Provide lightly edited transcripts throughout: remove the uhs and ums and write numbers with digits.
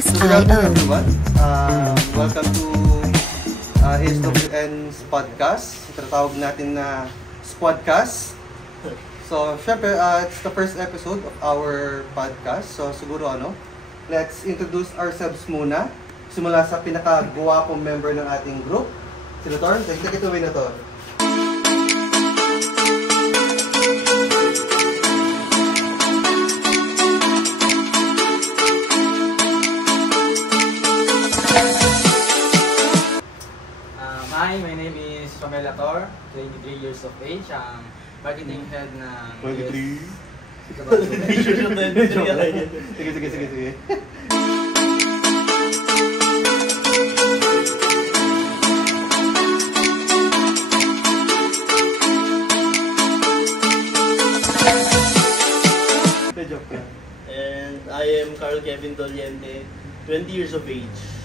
everyone. Welcome to ASWN's podcast. Tinatawag natin na Spodcast. So, syempre, it's the first episode of our podcast. So, siguro let's introduce ourselves muna. Simula sa pinaka-guwapong member ng ating group. Sino Tor? Take it away na Tor. Hi, my name is Pamela Tor, 23 years of age. Ang marketing head ng 23? Sige. And I am Carl Kevin Doliente, 20 years of age.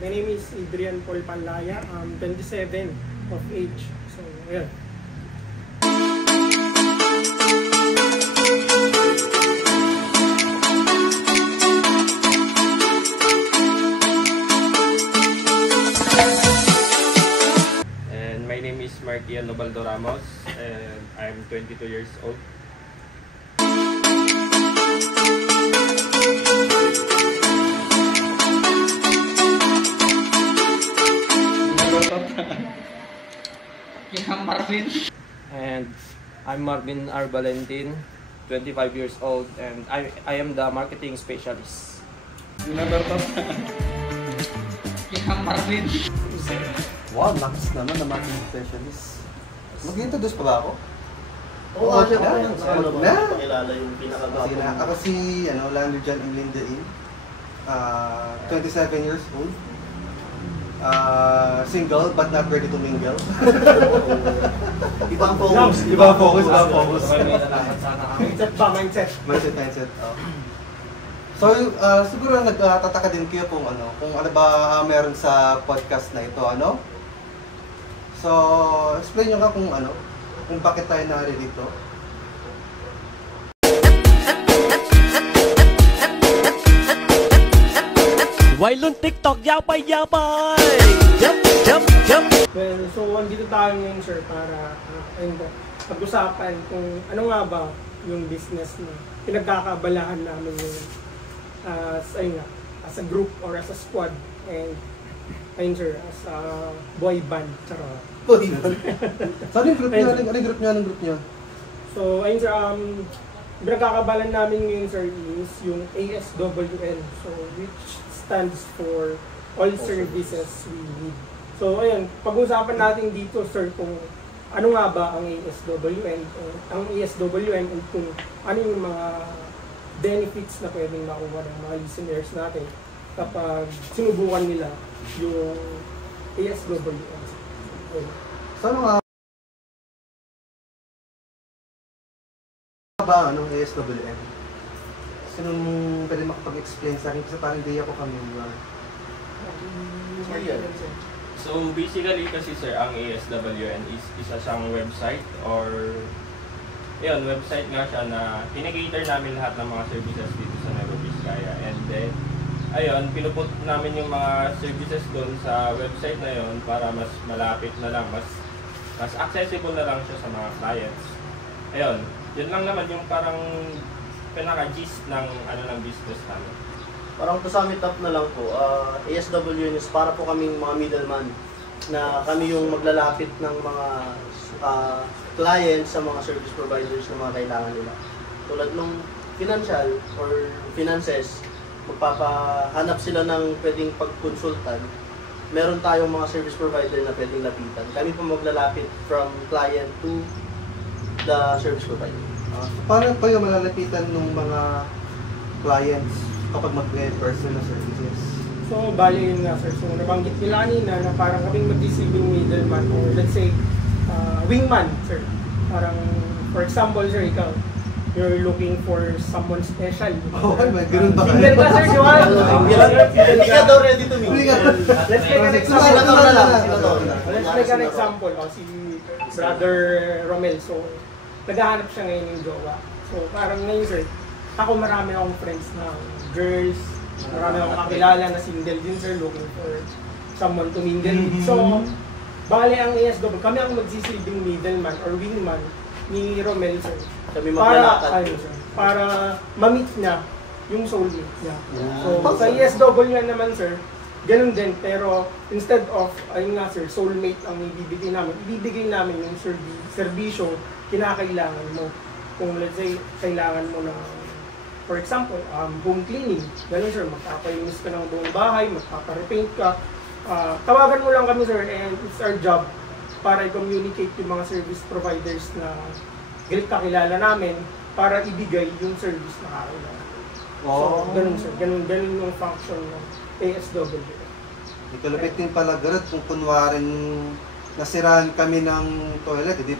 My name is Adrian Paul Panlaya. I'm 27 of age. So, yeah. And my name is Martian Nobaldo Ramos and I'm 22 years old. And I'm Marvin R. Valentin, 25 years old, and I am the marketing specialist. Wow, lakas naman na marketing specialist. Mag-introduce pa ba ako? Oo, syempre. Na? Pakilala yung pinakagapong. Ako si Landry John Inglindain. 27 years old. Single but not ready to mingle. Ibang focus. Ibang focus. Mindset. Oh. So, siguro nagtataka din kayo kung ano ba meron sa podcast na ito, So, explain nyo nga kung bakit tayo narito. Wailon TikTok, yapay! Jump! Well, so andito tayo ngayon, sir, para pag-usapan kung ano nga ba yung business na pinagkakabalahan namin ngayon as a group or as a squad, and ayun, sir, as a boy band. Boy band? Saan yung group niya? Anong group niya? So, ayun, sir, pinagkakabalan namin ngayon, sir, is yung ASWN, so which stands for All Services We Need. So, ayun, pag-usapan natin dito, sir, kung ano nga ba ang ASWN, and kung ano yung mga benefits na pwedeng makuha ng mga listeners natin kapag sinubukan nila yung ASWN. So, ano nga ba ASWN? Sinong pwede makapag-explain sa akin? Kasi parang hindi ako familiar. So basically kasi sir, ang ASWN is isa siyang website or website nga siya na kinikater namin lahat ng mga services dito sa Nueva Vizcaya. And then, pinuput namin yung mga services doon sa website na yon para mas malapit na lang, mas accessible na lang siya sa mga clients. Yun lang naman yung parang pinaka-gist ng business namin. Parang to sum it up na lang po, ASWN is para po kaming mga middleman na kami yung maglalapit ng mga clients sa mga service providers na mga kailangan nila. Tulad nung financial or finances, magpapahanap sila ng pwedeng pagkonsultan. Meron tayong mga service provider na pwedeng lapitan. Kami po maglalapit from client to the service provider. So, paano kayo malalapitan ng mga clients kapag mag-personal services? So, bali yun nga, sir. So, nabanggit nila kanina na parang kaming mag-receiving middleman or let's say, wingman, sir. Parang, for example, sir, ikaw, you're looking for someone special. Okay, may ganun ba Single ka, sir, di ba? Hindi ka daw ready to mingle. Let's make an example. Senator na lang. Senator. Let's make an example. Si Brother Romel. So, naghahanap siya ngayon ng jowa. So, parang ngayon, sir, ako marami akong friends na girls, marami akong kakilala na single din, sir, looking for someone to mingle with. So, bali ang ESW, kami ang magsisilbing middleman or wingman ni Romel, sir. Kami Para, maglalakad. sir, para ma-meet niya yung soulmate niya. So, sa ESW naman, sir, ganun din, pero instead of, ayun nga sir, soulmate ang ibibigay namin yung serbisyo kinakailangan mo. Kung let's say, kailangan mo na, for example, home cleaning, ganun sir, magpapalinis ka ng buong bahay, magpaparepaint ka, tawagan mo lang kami sir, and it's our job para i-communicate yung mga service providers na kakilala namin para ibigay yung service na kakilala. So, ganun sir, ganun yung function ng ASW. Ito lapit din pala ganun kung kunwaring nasiraan kami ng toilet, hindi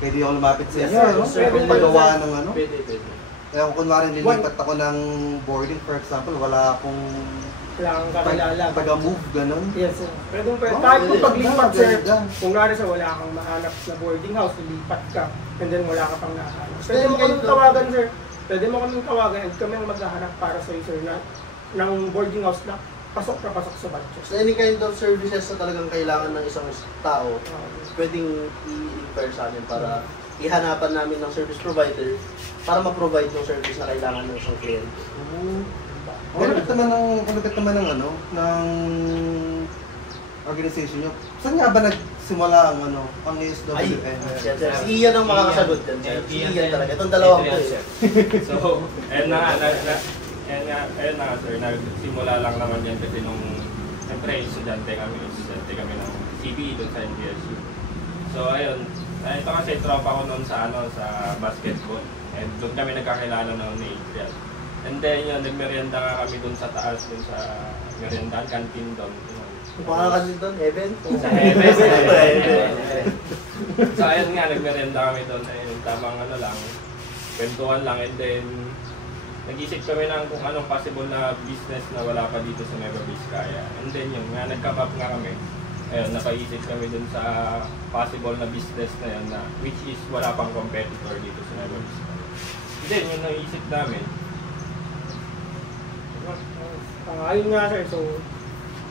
pwede ako lumapit sa inyo, no? Kung pagawa ng ano. Pwede. Kaya kung kunwaring lilipat ako ng boarding, for example, wala akong Kailangan kakilala. taga-move, ganun. Yes sir. Pwede kahit kung paglipat sir, Maganda. kung nga sa wala kang mahanap na boarding house, lilipat ka, and then wala ka pang nahanap. Pwede Pwede mo mo kaming kaming tawagan sir. Pwede mo kaming tawagan and kami ang maghahanap para sa sir na ng boarding house na pasok sa budget. So any kind of services na talagang kailangan ng isang tao, pwedeng i-inquire sa amin para ihanapan namin ng service provider para ma-provide yung service na kailangan ng isang kliyente. Ulapit naman ng ano, ng organization nyo. Saan nga ba nagsimula ang ano, ang ASWN? Si Ian ang makakasagot dyan. Si Ian talaga. Itong dalawang ko eh. So, ayun na nga sir, nagsimula lang naman yan kasi nung siyempre estudyante kami ng CBE doon sa NTSU. So ayun, ito kasi tropa ko noon sa basketball, and doon kami nagkakilala noon ni Adrian. And then yun, nagmerienda nga kami doon sa taas, doon sa merienda canteen doon. Pangalan doon, Heaven? Sa Heaven. So ayun nga, nagmerienda kami doon, ayun, tamang ano lang, kwentuhan lang, and then nag-isip kami ng kung anong possible na business na wala pa dito sa Nueva Vizcaya. And then yun nga, nag-come up nga kami. Ayun, napaisip kami dun sa possible na business na yun na which is wala pang competitor dito sa Nueva Vizcaya. And then yun naisip namin. Ayun nga sir, so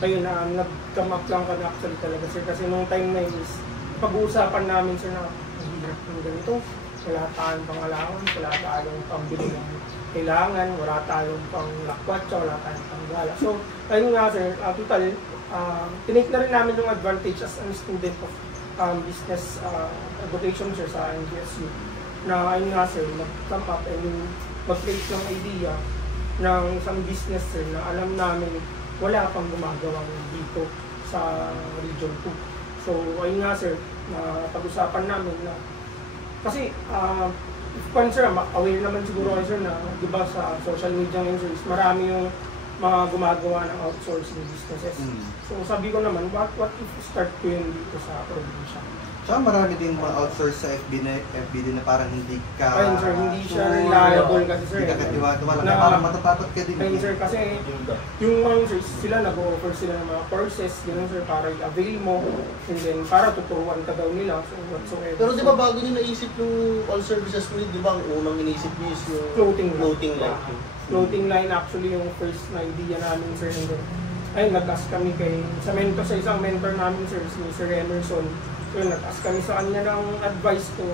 ayun na nag-come up lang kami actually talaga sir kasi nung time na yun is pag-uusapan namin sir na hirap ng ganito, wala tayong pang-allowance, wala tayong pambili ng kailangan, wala tayong pang-lakwatsa, wala tayong pang-gala. So ayun nga sir, total, tinake na rin namin yung advantage as a student of business education sir sa NTSU na ayun nga sir, mag-come up and mag-create ng idea ng isang business sir na alam namin wala pang gumagawa dito sa Region 2. So ayun nga sir, na pag-usapan namin na kasi sir, aware naman siguro kayo sir na di ba sa social media ngayon sir, marami yung mga gumagawa ng outsourcing businesses. So sabi ko naman, what if start ko yun dito sa probinsya? Tsaka marami din mga outsource sa FB din na parang hindi ka... Ayun sir, hindi siya reliable kasi sir. Hindi ka katiwala. Parang matatakot ka din. Ayun sir, kasi yung mga sir, sila nag-offer sila ng mga courses, yun sir, para i-avail mo, and then para tuturuan ka daw nila, so whatsoever. Pero di ba bago nyo naisip yung all services mo, di ba ang unang inisip nyo is yung Floating line. Floating line actually yung first na idea namin sir. And then, ayun, nag-ask kami sa isang mentor namin sir, si Sir Emerson. So nag-ask kami sa kanya ng advice ko,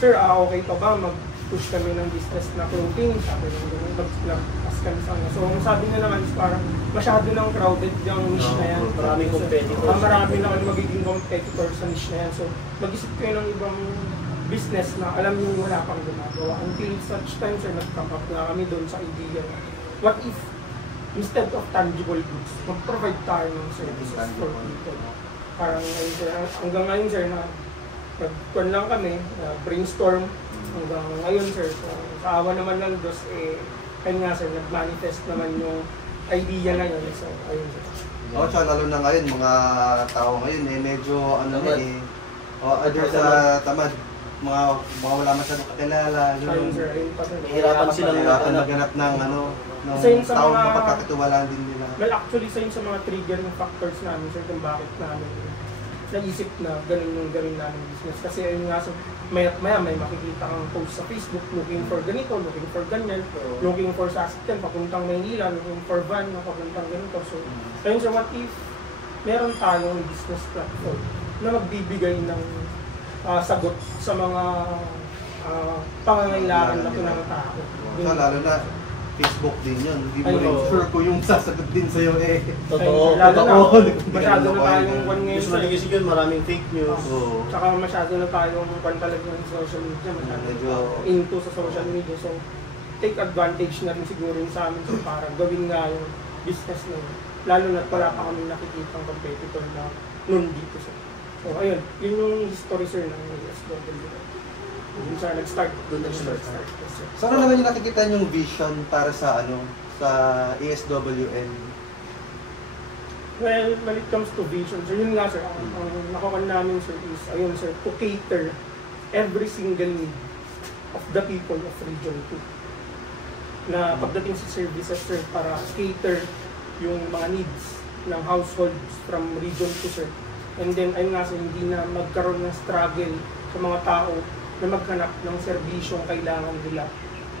sir, okay pa ba mag-push kami ng business na clothing? Sabi niya, nag-ask kami sa kanya. So ang sabi niya naman is parang masyado nang crowded yung niche na yan. Maraming competitors. Marami na magiging competitors sa niche na yan. So mag-isip kayo ng ibang business na alam niyo wala pang gumagawa. Until such time, sir, nag-come up na kami doon sa idea. What if, instead of tangible goods, mag-provide tayo ng services for people? Parang ngayon, sir, hanggang ngayon, sir, na nag-con lang kami, brainstorm, hanggang ngayon, sir, so, sa awa naman ng Diyos, ayun nga, sir, nag-manifest naman yung idea na yun. So, ayun, sir. Tsaka lalo na ngayon, mga tao ngayon, medyo, other sa tamad. mga wala masyadong kakilala, Ayun sir, ayun pa sir. Mahirapan silang Mahirapan maghanap ng ng Isa yun sa taong mga- mapagkakatiwalaan din nila. Well, actually, sa yun sa mga triggering factors namin, sir, kung bakit namin naisip na ganun yung gawin namin business. Kasi ayun nga, so, maya may makikita kang post sa Facebook looking for ganito, looking for ganyan, looking for sasakyan, papuntang Maynila, looking for van, papuntang ganito. So, ayun sir, what if meron tayong business platform na magbibigay ng sagot sa mga pangangailangan na ito ng tao. So, lalo na Facebook din yun. Hindi mo Ay, rin oo. sure kung yung sasagot din sa'yo Totoo. Lalo na, Totoo. masyado na tayong one ngayon Usually sir. kasi yun, maraming fake news. Oo. Tsaka masyado na tayong talaga ng social media, masyado Medyo- into sa social media. So, take advantage na rin siguro yun sa amin so, para gawin nga yung business na yun. Lalo na wala pa kami nakikita ng competitor na nun dito sir. So, ayun, yun yung history sir ng ESW. Yun siya nag-start. Doon nag-start. Yes, sir. So, ano naman yung nakikita yung vision para sa sa ESWN? Well, when it comes to vision, sir, yun nga sir, ang nakuha namin sir is, ayun sir, to cater every single need of the people of Region 2. Na pagdating sa services sir, para cater yung mga needs ng households from Region 2 sir. And then, ayun nga sir, hindi na magkaroon ng struggle sa mga tao na maghanap ng serbisyong kailangan nila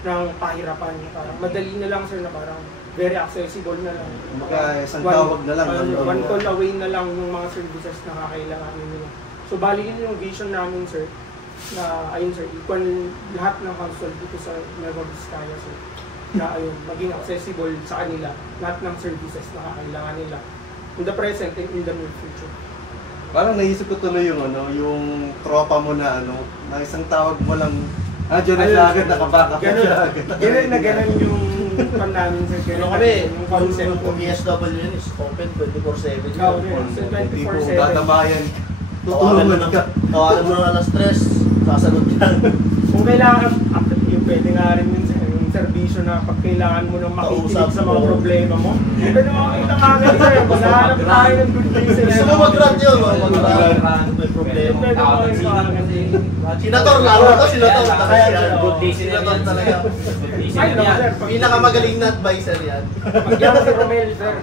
ng pahirapan. Parang madali na lang sir na parang very accessible na lang. Kumbaga, isang tawag na lang. One call away na lang yung mga services na kakailanganin nila. So bali yun yung vision namin sir, na ayun sir, equal lahat ng household dito sa Nueva Vizcaya sir, na ayun, maging accessible sa kanila lahat ng services na kakailangan nila in the present and in the near future. Parang naisip ko tuloy yung yung tropa mo na na isang tawag mo lang, dyan na siya agad, nakabaka ka siya agad. Ganun na ganun yung pan namin sir. Pero Ganun kami, yung concept yung ESWN is open 24/7. Oo, yes. Tipo, 24/7. dadabayan, Tawagan tutulungan mo ka. tawagan mo ng alas 3, sasagot yan. Kung kailangan, yung pwede nga rin yun sir, yung servisyo na pag kailangan mo nang makikinig Kausap sa mga mo. problema mo. Ito na makikita nga agad sir, maghahanap tayo ng good news sir. Gusto mo mag-rant yun, mag-rant. May problema. Pwede mo makikita agad eh. Sinator, laro to, sinator. Good day, Sinator talaga. Ay, naman sir. Pinakamagaling na advisor yan. Pagyan si Romel sir,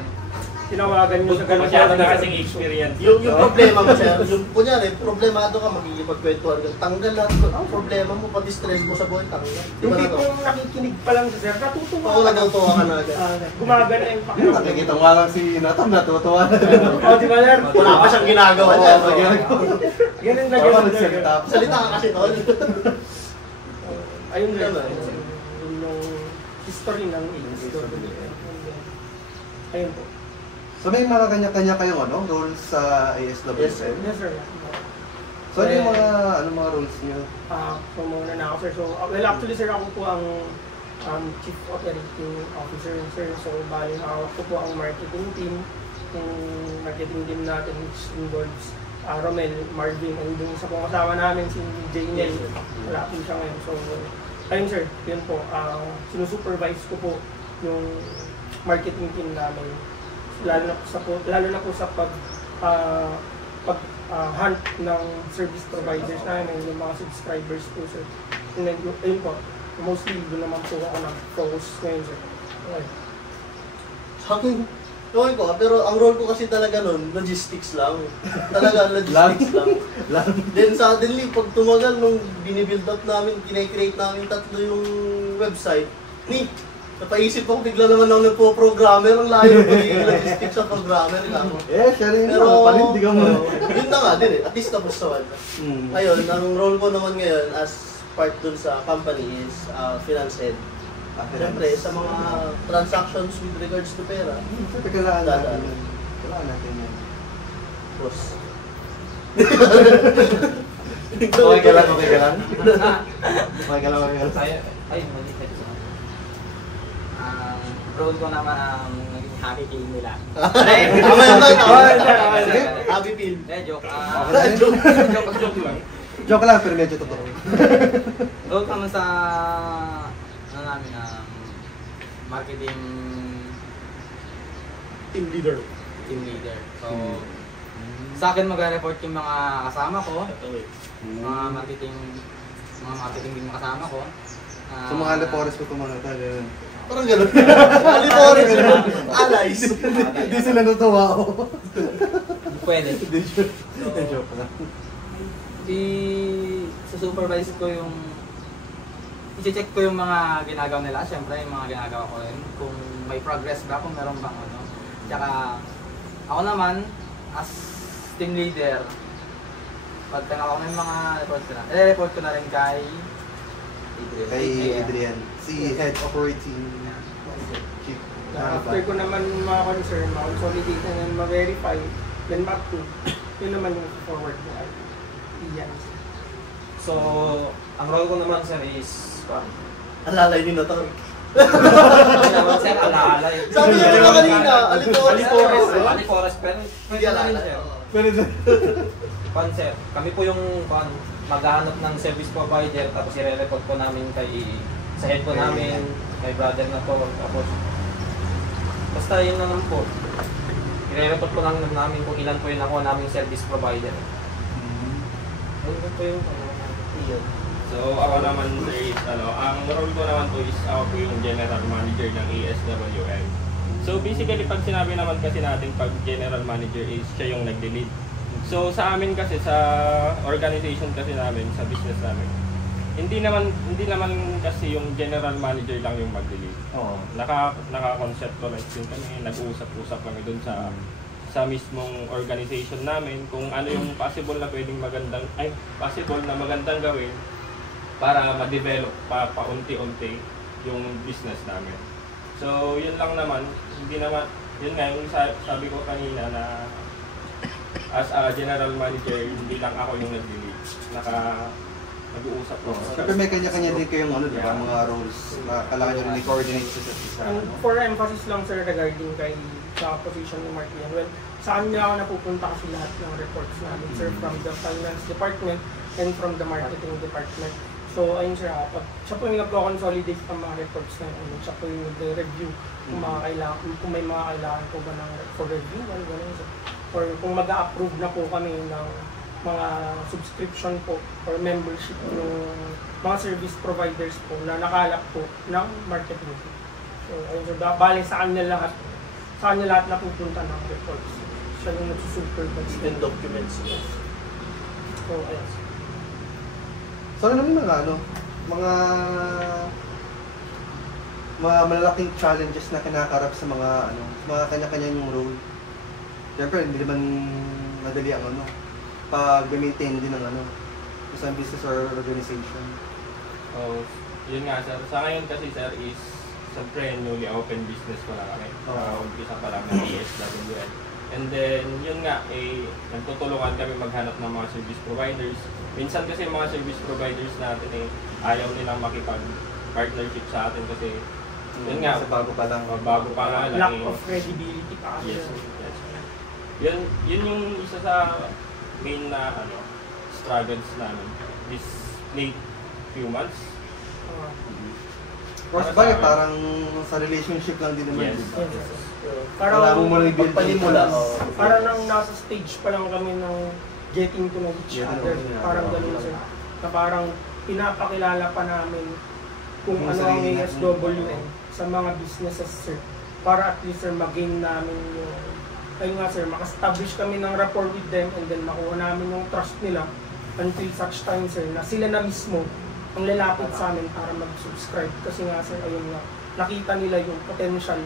tinawagan niyo sa ganun. Masyado na kasing experience. Yung problema mo, sir, yung kunyari, problemado ka, magkikipagkwentuhan ka, tanggal lahat ang problema mo, pati stress mo sa buhay, tanggal. Di Yung ba na to? tipong nakikinig pa lang sa sir, natutuwa Oo, natutuwa ka na agad. Gumagana yung pakiramdam. Nakikita mo nga lang si Nathan, natutuwa na. O, di ba sir? Wala pa siyang ginagawa Oo, niya. Ganun na Tama, ganun. nagsalita pa. Salita ka kasi tol. Ayun na Naman. yun yung history ng ESW. Ayun po. So may mga kanya-kanya kayong roles sa ESWN? Yes, sir. Yes sir. So ano yung mga roles niyo? Pumuna na ako sir. So, well actually sir, ako po ang Chief Operating Officer sir. So, bali ako po ang marketing team. Yung marketing team natin which involves Romel, Marvin, and yung isa pong kasama namin si Janel. Wala po siya ngayon. So, ayun sir, yun po. Sinusupervise ko po yung marketing team namin. Lalo na po sa hunt ng service providers namin, yung mga subscribers po sir. And then, ayun po, mostly doon naman po ako nag-focus ngayon sir. Okay. Sa akin, okay ko, pero ang role ko kasi talaga nun, logistics lang. Talaga, logistics lang. Then suddenly, pag tumagal nung binibuild up namin, kinecreate namin tatlo yung website, napaisip ako, bigla naman ako nagpo-programmer, ang layo magiging logistics sa programmer lang. Siya rin Pero, panindig mo. yun na nga din at least tapos sa one. Ayun, ang role ko naman ngayon as part dun sa company is finance head. Siyempre, sa mga transactions with regards to pera, Siyempre, kailangan natin yun. Kailangan natin yun. boss. Okay ka lang? Okay ka lang? Ay, mali tayo. Role ko naman ang naging happy team nila. Tama yun, tama. Sige. Happy feel. Joke. Joke lang. Joke lang, pero medyo totoo. Role ko naman sa namin marketing Team leader. So, sa akin magre-report yung mga kasama ko, mga marketing mga marketing din yung kasama ko. So mga Lepores ko itong mga tal. Parang gano'n. Alipores sila. Allies. Hindi sila natuwa ako. Pwede. Joke lang. I-supervise ko yung i-check ko yung mga ginagawa nila. Siyempre, yung mga ginagawa ko rin. Kung may progress ba, kung meron bang ano. Tsaka, ako naman, as team leader, pag ako ng mga reports ko na, report ko na rin kay Adrian. Si Head Operating Chief. After ko naman mga concern, ma-consolidate na yan, ma-verify, then ma-approve. Yun naman yung forward mo ay iyan. So, ang role ko naman sir is Alalay ni Notor. hindi naman sir, alalay. Sabi niya naman kanina, Alipores. Alipores, pero Hindi alalay. sir, kami po yung maghahanap ng service provider, tapos i-report po namin sa head po namin, kay brother na po, tapos basta yun naman po. I-report po namin kung ilan po yung nakuha naming service provider. Yun po yung So ako naman sir is ang role ko naman po is ako po yung general manager ng ASWM. So basically pag sinabi naman kasi natin pag general manager is siya yung nagde-lead. So sa amin kasi sa organization kasi namin, sa business namin, hindi naman kasi yung general manager lang yung magde-lead. Oo. Naka-conceptualize din kami, nag-uusap-usap kami dun sa mismong organization namin kung ano yung possible na magandang gawin para ma-develop paunti-unti yung business namin. So, yun lang naman, yun nga yung sabi ko kanina na as a general manager, hindi lang ako yung nag-lead. Nag-uusap ko. Siyempre may kanya-kanya din kayong mga roles na kailangan nyo rin i-coordinate sa isa't isa. For emphasis lang sir regarding kay sa position ni Martin. Well, sa kanya ako napupunta kasi lahat ng reports namin sir from the finance department and from the marketing department. So ayun sir, siya po yung nagko-consolidate ang mga reports na yun. Siya po yung nag-review kung may mga kailangan po ba for review, gano'n sir. Or kung mag-a-approve na po kami ng mga subscription po or membership ng mga service providers po na nakalap po ng marketing. So ayun sir, bali sa kanya lahat napupunta ng reports. Siya yung nagsusupervise And documents. So ayun sir. So ano naman mga malalaking challenges na kinakarap sa mga kanya-kanya yung role. Siyempre, hindi naman madali ang pag-maintain din ng isang business or organization. Oh, yun nga sir. Sa ngayon kasi sir is siyempre newly open business pa lang kami. Umpisa pa lang ng ASWM. And then, yun nga, nagtutulungan kami maghanap ng mga service providers. Minsan kasi mga service providers natin ayaw nilang makipag-partnership sa atin kasi yun nga, kasi bago pa lang. Bago pa nga lang. Lack of credibility pa kasi. Yes. Yun yung isa sa main na struggles namin this late few months. Of course, parang sa relationship lang din naman. Yes. Parang mo lang i-build pagpanimula. Parang nang nasa stage pa lang kami ng getting to know each other. Parang gano'n sir. Na parang pinapakilala pa namin kung ano ang ASWM sa mga businesses sir. Para at least sir mag-gain namin yung ayun nga sir, maka-establish kami ng rapport with them and then makuha namin yung trust nila until such time sir na sila na mismo ang lalapit sa amin para mag-subscribe. Kasi nga sir, ayun nga, nakita nila yung potential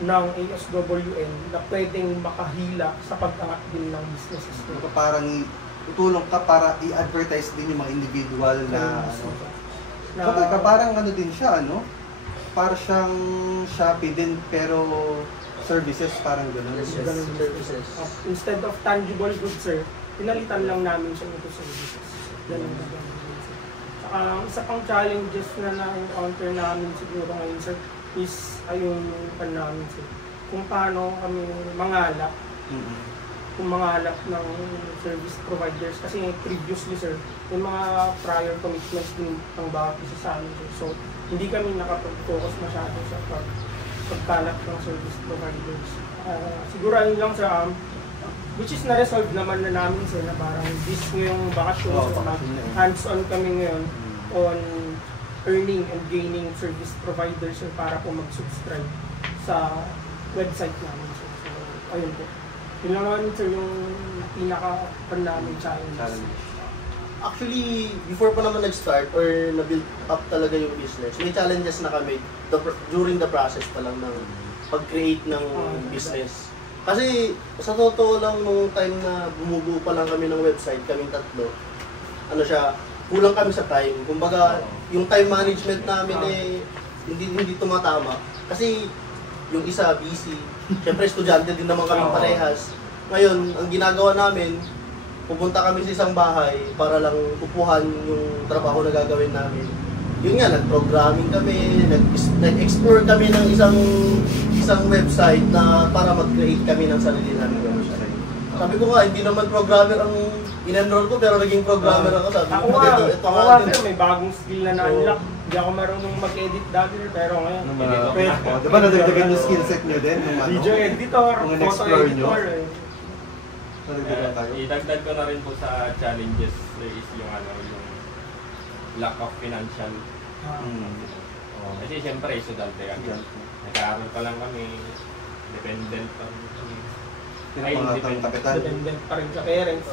ng ASWM na pwedeng makahila sa pag-angat din ng businesses. Parang tutulong ka para i-advertise din yung mga individual na parang din siya, para siyang Shopee din pero services, parang gano'n. Yes, services. Instead of tangible goods sir, pinalitan lang namin siya into services. Ganun. Isa pang challenges na na-encounter namin siguro ngayon sir is ayun namin sir. Kung paano kami mangalap. Kung mangalap ng service providers. Kasi previously sir, may mga prior commitments din ang bawat isa sa amin sir. So, hindi kami nakapag-focus masyado sa pagkalap ng service providers. Siguro ayun lang sir, which is na-resolve naman na namin sir na parang this ngayong bakasyon, hands-on kami ngayon. on earning and gaining service providers sir, para po mag-subscribe sa website namin sir. So, ayun po. Yun lang naman sir yung pinaka-pan namin challenge. Actually, before pa naman nag-start or na-build up talaga yung business, may challenges na kami during the process pa lang ng pag-create ng business. Kasi sa totoo lang nung time na bumubuo pa lang kami ng website, kaming tatlo, ano siya, kulang kami sa time. Kumbaga, yung time management namin hindi tumatama. Kasi yung isa busy, syempre estudyante din naman kami parehas. Ngayon, ang ginagawa namin, pupunta kami sa isang bahay para lang upuhan yung trabaho na gagawin namin. Yun nga, nag-programming kami, nag-explore kami ng isang website na para mag-create kami ng sarili namin website. Sabi ko nga, hindi naman programmer ang in-enroll ko, pero naging programmer ako. Sabi ko, ito nga, may bagong skill na na-unlock. Hindi ako marunong mag-edit dati, pero ngayon. Diba nadagdagan yung skill set nyo din? Video editor, photo editor. Idagdag ko na rin po sa challenges is yung lack of financial. Kasi siyempre, estudyante kami. Nag-aaral pa lang kami, dependent pa kami. Dependent pa rin sa parents.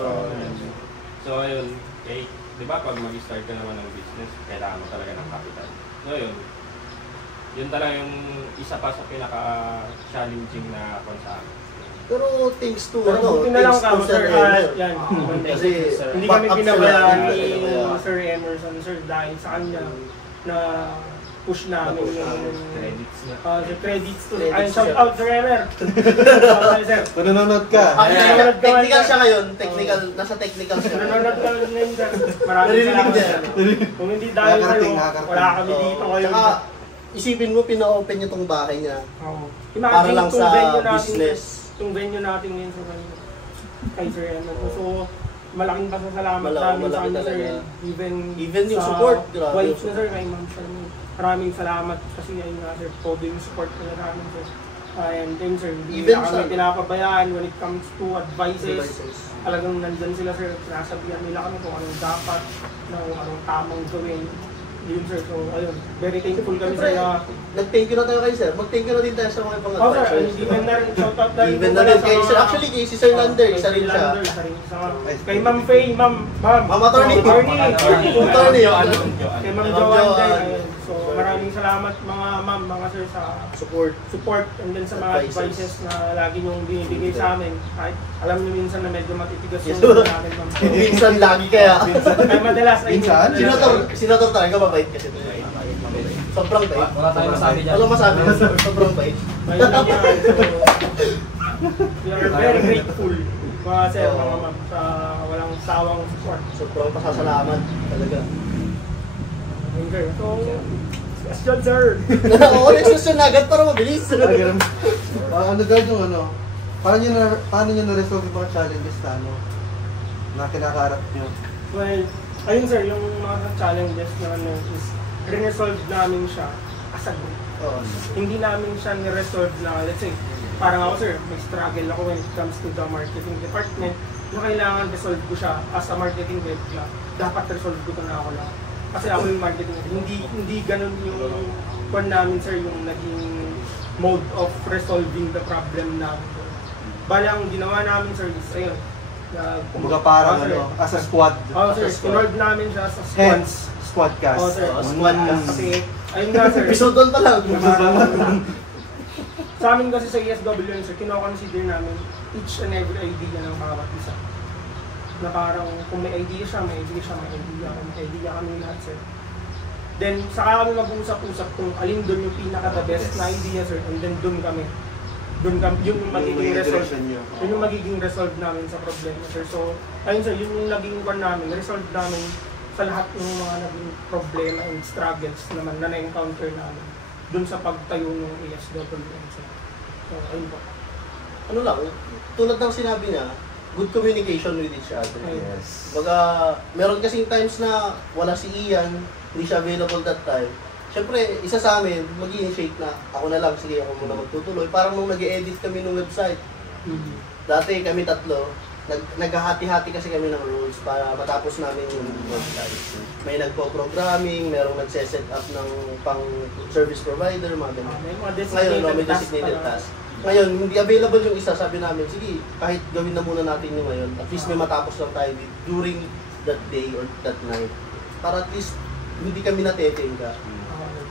So yun, di ba pag mag-start ka naman ng business, kailangan mo talaga ng capital. So yun talaga yung isa pa sa pinaka-challenging na kung sa amin. Pero thanks to, buti na lang ka, Sir yan. Kasi hindi kami pinabayaan ni Sir Emerson, Sir, dahil sa kanya na push namin yung credits na. Credits to. Ay, shout out, Sir Emer. Kung nanonood ka. Technical siya ngayon. Nasa technical siya. Nanonood ka ngayon, Sir. Maraming salamat. Kung hindi dahil sa'yo, wala kami dito ngayon. Saka, isipin mo, pina-open niyo tong bahay niya. Para lang sa business. Itong venue natin ngayon sa kay Sir Emer. So, malaking pasasalamat namin sa kanya, Sir. Even yung support. Wife na, Sir, kay Ma'am Sherman. Maraming salamat kasi ayun nga, Sir, todo yung support nila namin, Sir. And then, Sir, hindi na kami pinapabayaan when it comes to advices. Talagang nandyan sila, Sir. Sinasabihan nila kami kung anong dapat, anong tamang gawin. Yun, Sir. So, ayun. Very thankful kami sa iyo. Nag-thank you na tayo kay Sir. Mag-thank you na din tayo sa mga Sir. pang-advisors. Even na rin. Shout out na rin. Even na rin kay Sir. Actually, kay si Sir Lander. Isa rin siya. Kay Ma'am Faye, Ma'am Attorney. Attorney. Kay Ma'am Joanne. So, maraming salamat mga ma'am, mga sir sa support and then sa mga advices na lagi niyong binibigay sa amin. Kahit alam niyo minsan na medyo matitigas yung namin, ma'am. Minsan lagi kaya. Ay madalas ay minsan. Sinator talaga mabait kasi ito. Sobrang bait. Wala tayong masabi dyan. Walang masabi. Sobrang bait. We are very grateful mga sir, mga ma'am, sa walang sawang support. Sobrang pasasalamat talaga. Okay, so, question sir. Oo, next question agad para mabilis. Ano daw yung paano nyo na-resolve yung mga challenges na kinakaharap nyo? Well, ayun sir, yung mga challenges na is re-resolve namin siya as a group. Hindi namin siya ni-resolve na, let's say, parang ako sir, may struggle ako when it comes to the marketing department na kailangan resolve ko siya as a marketing head na dapat resolve ko na ako lang. Kasi ako yung marketing head. Hindi ganun yung kwan namin sir, yung naging mode of resolving the problem namin. Bali ang ginawa namin sir is ayun. Kumbaga parang as a squad. Sir, squad namin siya as a squad. Hence, squadcast. Squadcast. Kasi, ayun nga sir. Episode 1 pa lang. Sa amin kasi sa ESWN sir, kino-consider namin each and every idea ng bawat isa. Na parang kung may idea siya, may idea kami lahat sir. Then, saka kami mag-usap-usap kung alin doon yung pinaka-the best na idea sir, and then doon kami, yun yung magiging resolve. Yun yung magiging resolve namin sa problema sir. So, ayun sir, yun yung naging one namin, resolve namin sa lahat ng mga naging problema and struggles naman na na-encounter namin doon sa pagtayo ng ESWN sir. So, ayun po. Ano lang, tulad ng sinabi niya, good communication with each other. Yes. Baga, meron kasing times na wala si Ian, hindi siya available that time. Siyempre, isa sa amin, mag-initiate na, ako na lang, sige, ako muna magtutuloy. Parang nung nag-edit kami ng website, dati kami tatlo, naghahati-hati kasi kami ng roles para matapos namin yung website. May nagpo-programming, merong nagse-set up ng pang service provider, mga ganun. May mga Ngayon, may designated task. Ngayon, hindi available yung isa, sabi namin, sige, kahit gawin na muna natin yung ngayon, at least may matapos lang tayo during that day or that night. Para at least hindi kami natetenga.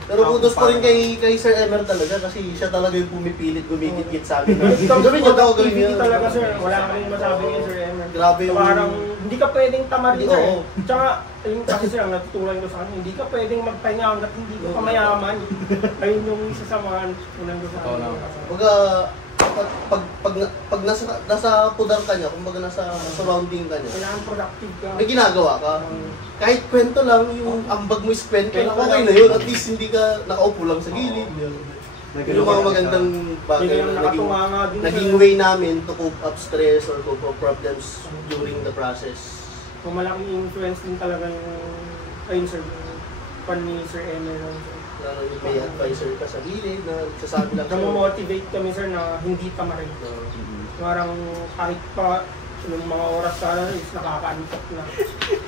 Pero kudos ko rin kay Sir Emer talaga kasi siya talaga yung pumipilit, gumigit-git sa amin. Gawin niyo daw, gawin niyo. Talaga sir, wala kang masabi ngayon Sir Emer. Grabe yung... Parang hindi ka pwedeng tamarin sir. Oo. Tsaka, ayun kasi sir, ang natutunan ko sa kanya, hindi ka pwedeng magpahinga hanggat hindi ka pa mayaman. Ayun yung isa sa mga unang ko sa kanya. Kumbaga, pag nasa pudar ka niya, kumbaga nasa surrounding ka niya, Kailangan productive ka. may ginagawa ka. Kahit kwento lang, yung ambag mo is kwento lang, okay na yun. At least hindi ka nakaupo lang sa gilid. Yung mga magandang bagay na naging way namin to cope up stress or cope up problems during the process. Kung malaking influence din talaga yung, ayun sir, yung pan ni Sir Emer. Lalo yung may advisor ka sa gilid na sasabi lang sa'yo. Namomotivate kami sir na hindi tamarin. Parang kahit pa yung mga oras sana is nakakaantok na.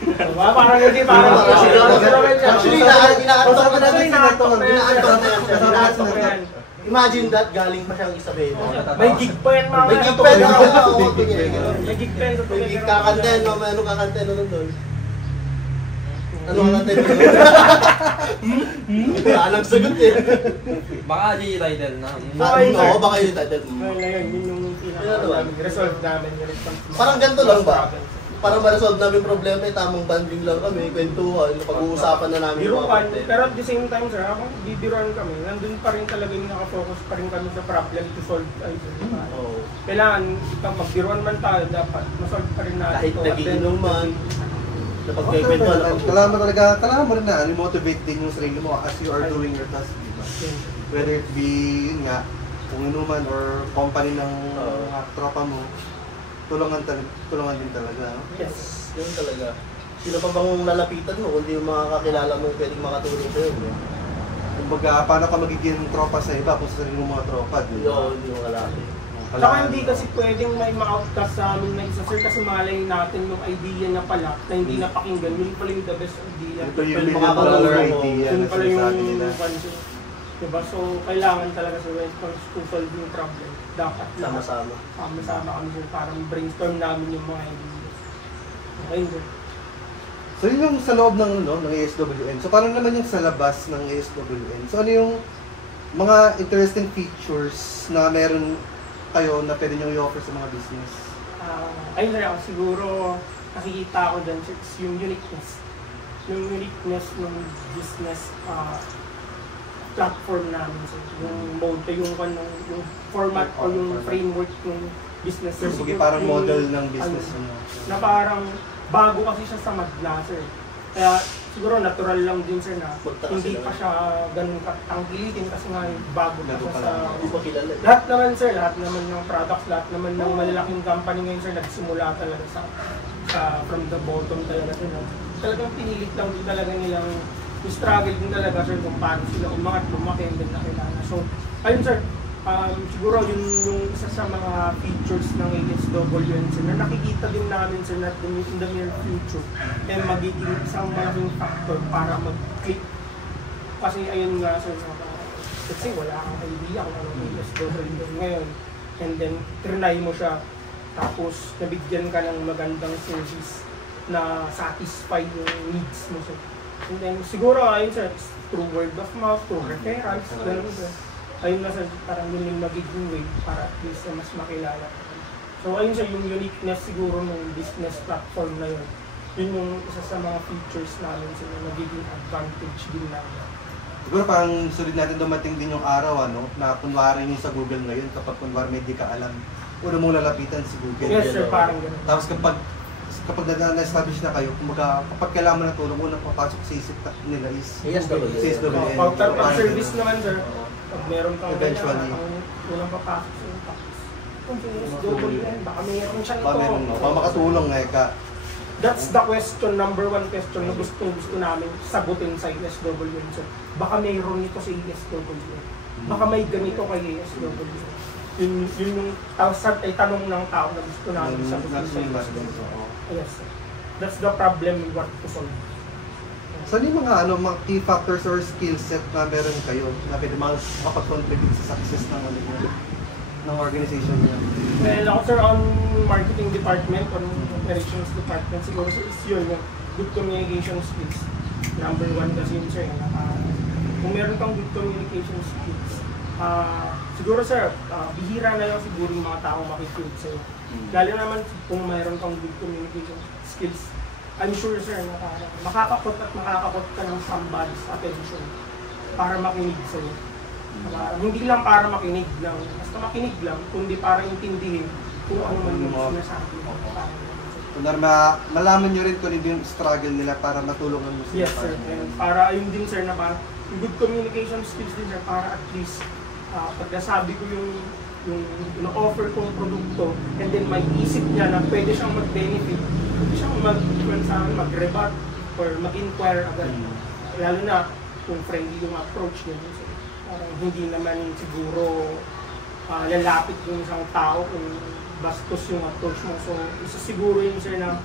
Diba? Parang hindi parang actually, inaantok na natin inaantok na yan. Imagine that, galing pa siyang Isabela. may gig pa yan mga May gig pa yan. May gig pa yan. May gig kakantayan, ano kakantayan na nun doon? Ano kakantayan na nun? Wala nang sagot eh. Baka di title na. Oo, baka yung title. Ngayon, yun yung resolve namin. Parang ganito lang ba? Para ma-resolve namin problema, tamang banding lang kami, kwentuhan, pag-uusapan na namin yung mga Biruan, problema. pero at the same time sir, ako bibiruan kami, nandun pa rin talaga yung nakafocus pa rin kami sa problem to solve ay diba? Oo. Kailangan, magbiruan man tayo, dapat masolve pa rin natin. Kahit to. nagiinom man, Okay, napagkikwentuhan ako. kailangan mo rin na motivate din yung sarili mo as you are doing your task, di ba? Whether it be, yun nga, kung inuman or company ng tropa mo, tulungan din talaga. No? Yes, yun talaga. Sino pa bang lalapitan mo kundi yung mga kakilala mo pwedeng makatulong sa'yo? Kumbaga, paano ka magiging tropa sa iba kung sa sarili mo mga tropa, di ba? Hindi mo kalapit. Saka hindi kasi pwedeng may ma-outcast sa amin na isa sir kasi malay natin yung idea na pala na hindi napakinggan, yun pala yung the best idea. Ito yung Pwede $1 makakatulong mo. idea Yun na pala yung sinasabi nila. concept. Diba? So, kailangan talaga sa when it comes to solve yung problem, dapat lahat Sama-sama. sama-sama kami sir, parang brainstorm namin yung mga ideas. Okay, sir. So yun yung sa loob ng ASWN. So paano naman yung sa labas ng ASWN? So ano yung mga interesting features na meron kayo na pwede nyo i-offer sa mga business? Ayun sir, ako siguro nakikita ko dyan sir, is yung uniqueness. Yung uniqueness ng business platform namin sir. Yung mode, yung format o yung framework ng business. So parang model ng business nyo. Na parang bago kasi siya sa Madla sir. Kaya siguro natural lang din sir na hindi pa siya ganun katangkilitin kasi nga bago pa siya sa... Hindi pa kilala. Lahat naman sir, lahat naman ng products, lahat naman ng malalaking company ngayon sir nagsimula talaga sa from the bottom talaga sir. Talagang pinilit lang din talaga nilang struggle din talaga sir kung paano sila umangat, lumaki and then nakilala. So, ayun sir, siguro yun yung isa sa mga features ng ASWN sir na nakikita din namin sir na in the near future ay magiging isang malaking factor para mag-click. Kasi ayun nga sir, let's say wala kang idea kung ano yung ASWN ngayon and then trinay mo siya tapos nabigyan ka ng magandang service na satisfy yung needs mo sir. And then siguro ayun sir, through word of mouth, through referrals, ganun sir. Ayun na sir, parang yun yung magiging way para at least mas makilala. So ayun sir, yung uniqueness siguro ng business platform na yun. Yun yung isa sa mga features namin sir na magiging advantage din namin. Siguro parang sulit natin dumating din yung araw na kunwari yung sa Google ngayon kapag kunwari may di ka alam, una mong lalapitan si Google. Yes sir, parang gano'n. Tapos kapag na-establish na kayo, kapag kailangan mo ng tulong, unang papasok sa isip nila is ASWN. Pag service naman sir, pag meron kang eventually, unang papasok sa yung tax. Kung ASWN, baka mayroon siya nito. Baka makatulong ka. That's the question, number one question na gusto namin sagutin sa ASWN sir. Baka mayroon nito sa ASWN. Baka may ganito kay ASWN. Yun yung tanong ng tao na gusto namin sa Yes, sir. That's the problem we want to solve. So, ano yung mga key factors or skill set na meron kayo na pwede makapag-contribute sa success ng organization niyo? Well, ako sir, on marketing department, on operations department, siguro sir, is yun, yung good communication skills. Number 1 kasi yun sir, kung meron kang good communication skills, siguro sir, bihira na lang siguro yung mga tao makikinig sa'yo. Lalo naman kung meron kang good communication skills, I'm sure sir, makakapot ka ng somebody's attention para makinig sa'yo. Hindi lang para makinig lang, basta makinig lang, kundi para intindihin kung ano man yung sinasabi. Malaman nyo rin kung ano yung struggle nila para matulungan mo sila. Yes sir, and para ayun din sir na parang yung good communication skills din sir, para at least pag nasabi ko yung ino-offer kong produkto and then may isip niya na pwede siyang mag-benefit, pwede siyang mag-rebut or mag-inquire agad. Lalo na kung friendly yung approach niya. So, hindi naman siguro lalapit yung isang tao kung bastos yung approach mo. So, isa siguro yun sir na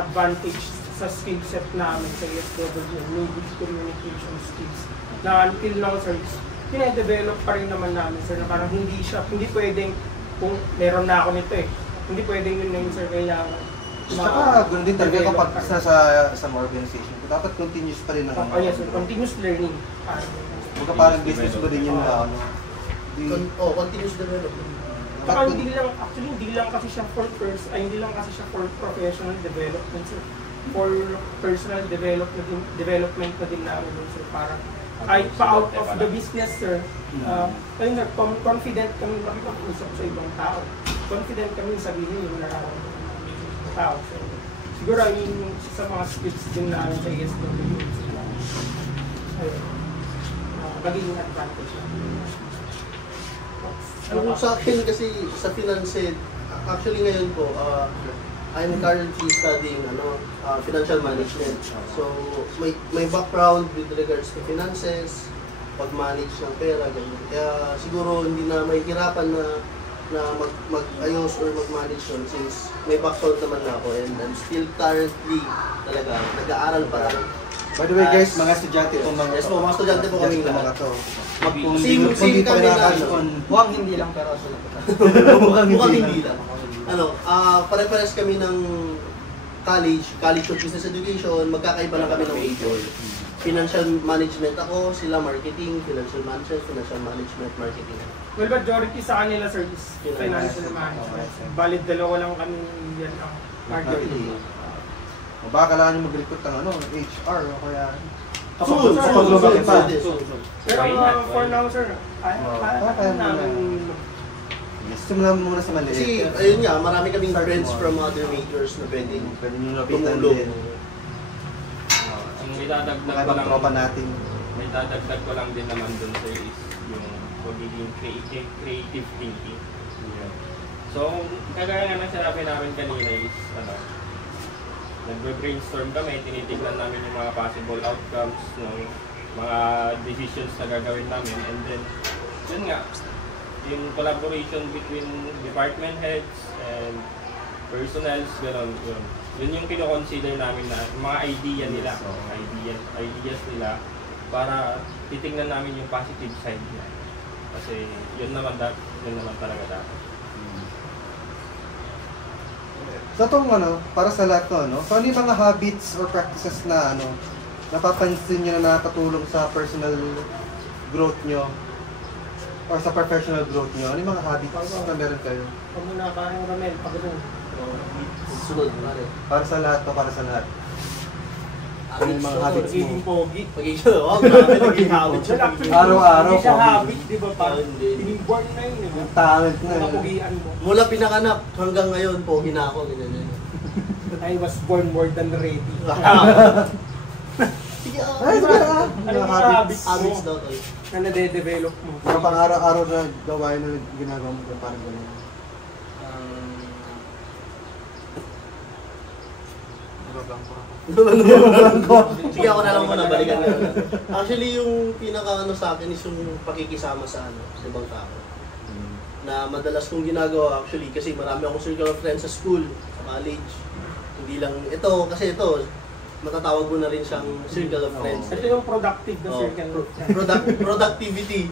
advantage sa skill set namin sa ESW, yung good communication skills. Na until now sir, pina-develop pa rin naman namin sir, na parang hindi pwedeng, kung meron na ako nito hindi pwedeng yun na yun sir, kailangan. Saka, ganoon din talaga kapag sa mga organization, dapat continuous pa rin ang yes sir, continuous learning. Parang business ko din yun na continuous development. Saka hindi lang kasi siya for professional development sir. For personal development na din namin sir, para kahit pa out of the business sir, confident kami makipag-usap sa ibang tao. Confident kami sabihin yung nararamdaman ng tao. So, siguro yung sa mga skills din namin sa ESW, magiging advantage lang. Sa akin kasi sa finance, actually ngayon po, I'm currently studying financial management. So may background with regards to finances, pag-manage ng pera, ganyan. Kaya siguro hindi na mahihirapan na mag-ayos or mag-manage yun since may background naman na ako, and I'm still currently talaga nag-aaral pa lang. By the way guys, mga estudyante po mga yes po, mga estudyante po kaming lahat. Same kami na mukhang hindi lang pero sila. Mukhang hindi lang. Pare-pares kami ng College of Business Education, magkakaiba lang kami ng major. Financial management ako, sila marketing, financial management, marketing. Well, majority sa kanila sir is financial management. Valid dalawa lang kami yan ang marketing. Baka kailangan nyo mag-recruit ng HR o kaya Soon. Pero for now sir, kaya namin simulan mo muna sa maliit. Kasi ayun nga, marami kaming friends from other majors na pwedeng tumulong. Ang idadagdag ko lang tropa natin. May dadagdag ko lang din naman dun sa is yung pagiging creative thinking. So, kagaya nga ng sinabi namin kanina is nagbe-brainstorm kami, tinitignan namin yung mga possible outcomes ng mga decisions na gagawin namin, and then yun nga, yung collaboration between department heads and personnels, gano'n, yun yung kino-consider namin na mga idea nila, ideas nila, para titingnan namin yung positive side niya. Kasi yun naman talaga dapat. So itong para sa lahat no, so ano yung mga habits or practices na napapansin nyo na nakatulong sa personal growth nyo or sa professional growth nyo? Ano yung mga habits na meron kayo? Huwag mo na parang Ramel, pagano'n. Sunod na rin. Para sa lahat. Ano yung mga habits mo? Pagiging pogi. Naging habits. Araw-araw. Hindi siya habit, di ba? Hindi. Tinimborn na yun. Yung talent na yun. Kapugian mo. Mula pinakanap hanggang ngayon, pogi na ako. I was born more than ready. Sige, Ay, Ano yung habits habits mo daw to. na nade-develop mo? Mga pang-araw-araw na gawain na ginagawa mo parang gano'n. Sige, ako na lang muna, balikan na. Actually, yung pinaka sa akin is yung pakikisama sa ibang tao. na madalas kong ginagawa actually kasi marami akong circle of friends sa school, sa college. Hindi lang ito, kasi ito, matatawag mo na rin siyang circle of friends. Ito yung productive na circle. Productivity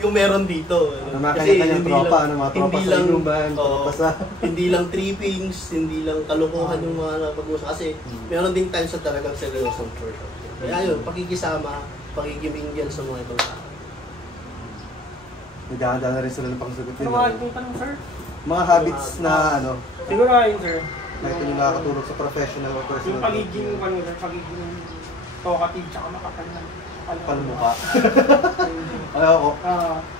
yung meron dito. Kasi hindi tropa, mga tropa sa inuman, tropa sa... Hindi lang trippings, hindi lang kalukuhan yung mga napag-uusap. Kasi meron ding times na talagang seryosong workshop. Kaya yun, pakikisama, pakikimingle sa mga ibang tao. Nagdahanda na rin sila ng pangsagot Ano mga yung tanong, sir? Mga habits na ano, Siguro nga yun, sir. kahit yung nakakatulog sa professional o personal. Yung pagiging, pagiging talkative tsaka makapal na. Palmukha. Ako,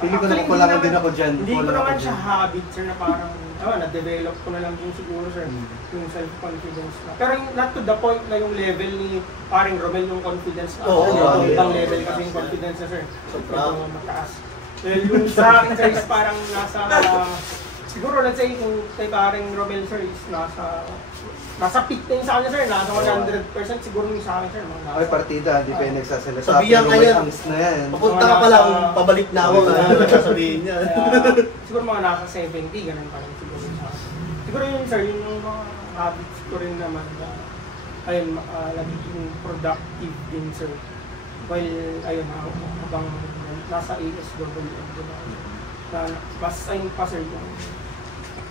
pili ko na kukulangan din ako dyan. Hindi ko naman siya habit, sir, na parang, na-develop ko na lang din siguro, sir, yung self-confidence na. Pero not to the point na yung level ni paring Romel yung confidence na. Ibang level kasi yung confidence na, sir. Ito mataas. Well, yung sa akin, sir, is parang nasa, siguro, let's say, kung kay paring Romel, sir, is nasa peak na yung sa kanya, sir. Nasa 100% siguro yung sa akin, sir. Ay, partida, hindi pa yung nagsasalita. Sabihan ka yan. Angst na yan. Papunta ka pa lang, pabalik na ako na sasabihin niya. Siguro mga nasa 70, ganun pa rin siguro sa akin. Siguro yun, sir, yung mga habits ko rin naman na, ayun, nagiging productive din, sir. While, ayun, habang nasa ASWM, mas ayun pa, sir, yung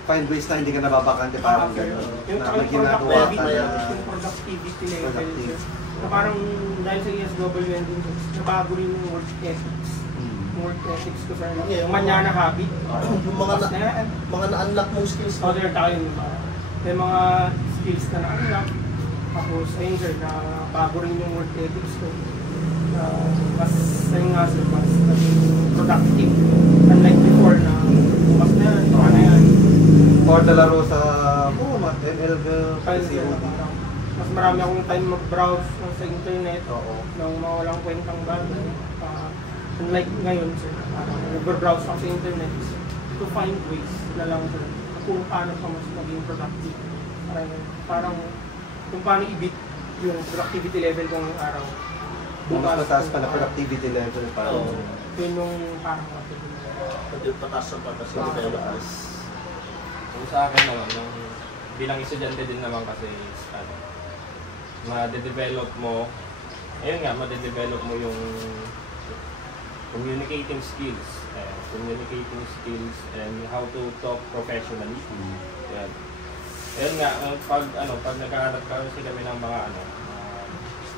Find ways na hindi ka nababakante, parang gano'n. Yung Na ginagawa ka na... Yung productivity level, sir. Na parang dahil sa ESWN din, nabago rin yung work ethics. Yung work ethics ko, sir. Yung manyana habit. Yung mga na-unlock mong skills. There tayo yung may mga skills na na-unlock. Tapos, ayun, sir, na bago rin yung work ethics ko. Mas, ayun nga, sir, mas productive. Unlike before na bukas na yan, baka na yan. Or laro sa ML kasi mas marami akong time mag-browse sa internet ng mga walang kwentang bagay. Unlike ngayon, sir, nag-browse ako sa internet to find ways na lang, sir, kung paano ka mas maging productive. Parang kung paano i-beat yung productivity level ko ngayong araw. mas mataas pa na productivity level parang yun yung parang Pataas sa pataas. Kung sa akin naman, bilang estudyante din naman kasi, ma-develop mo, ayun nga, ma-develop mo yung communicating skills and how to talk professionally. Yan. Ayun nga, pag naghahanap kasi kami ng mga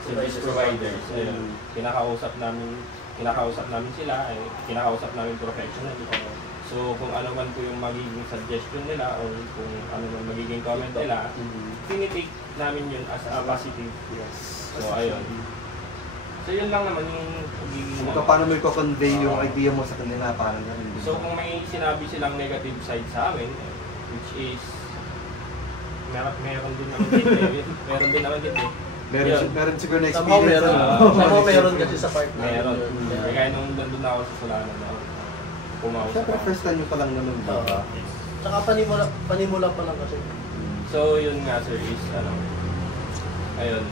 service providers, ayun, kinakausap namin sila, kinakausap namin professionally. So kung ano man po yung magiging suggestion nila o kung ano man magiging comment nila, tinitake namin yun as a positive. yes. So ayun. So yun lang naman yung pagiging... Paano mo i-convey yung idea mo sa kanila, parang ganun. So kung may sinabi silang negative side sa amin, which is meron din naman din Meron siguro na Somehow experience. meron kasi sa part na. Meron. Kaya nung nandun ako sa Solano na pumawas Siyempre, ako. first time nyo pa lang naman. Tsaka panimula pa lang kasi. So yun nga sir is ayun,